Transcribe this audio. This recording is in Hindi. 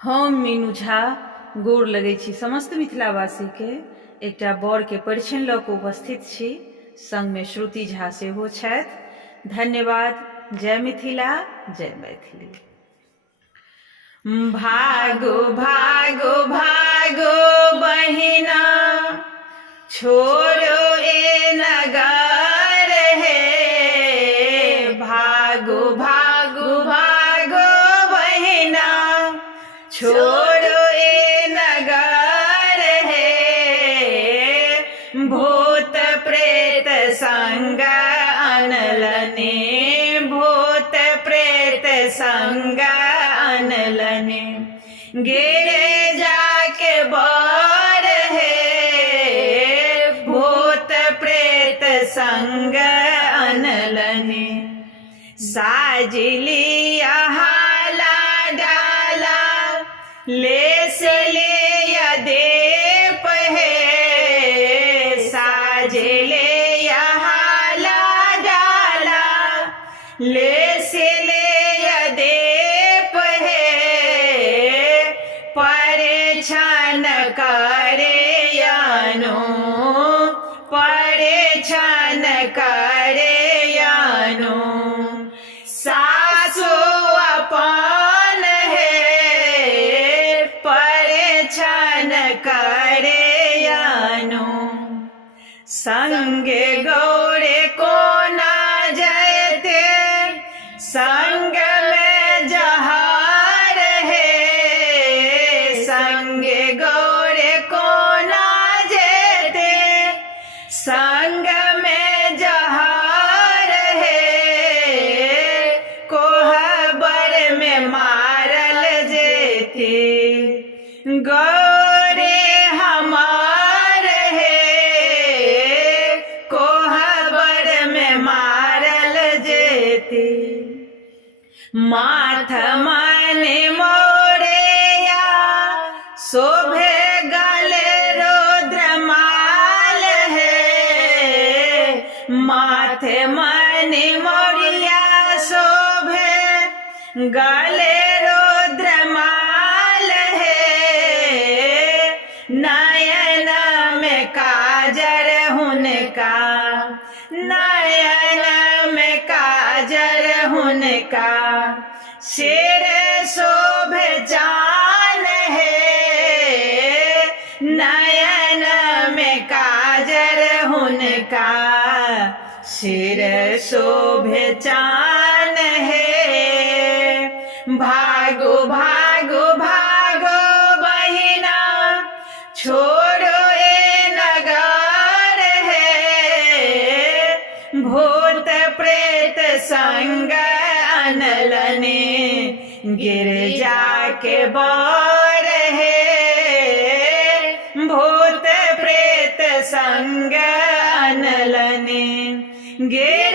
हम मीनू झा गोर लगै छी समस्त मिथिलावासी के। एकटा बर के परिछन लऽ कऽ उपस्थित छी, संग में श्रुति झा सेहो छथि। धन्यवाद। जय मिथिला, जय मैथिली। भागो भागो भागो बहिना, छोड़ो ए नगर हे। भागो भागो भागो बहिना, छोड़ो ए नगर हे। भूत प्रेत संग अनलने, भूत प्रेत संग अनलने। गिरे जाके बर हे, भूत प्रेत संग अनलने। साजली हाला डाला, लेस ले देप हे। साजले हाला डाला, लेस ले देप हे। परेछान करे यानो, परेछान करे यानो। सासु अपन हे, परेछान करे यानो। संगे गौरे को ना जयते, संग में जहार है। संगे गौरे को ना जयते, संग में जहार है। कोहबर में मारल जेते, गौरे हमार है। कोहबर में मारल जेते। माथ माने मोरेया, शोभे गले रुद्रमाल है। माथे माने मोरिया, शोभे गले रुद्रमाल है। नयन में काजर हुनका, नयन में काजर हुनका। सिर शोभे चान है, नयन में काजर हुनका। सिर शोभे चान है। भागो भागो भागो बहिना, छोड़ो ए नगर है। भूत प्रेत संग अनलने, गिरजा के बर है। भूत प्रेत संग अनलने, गिर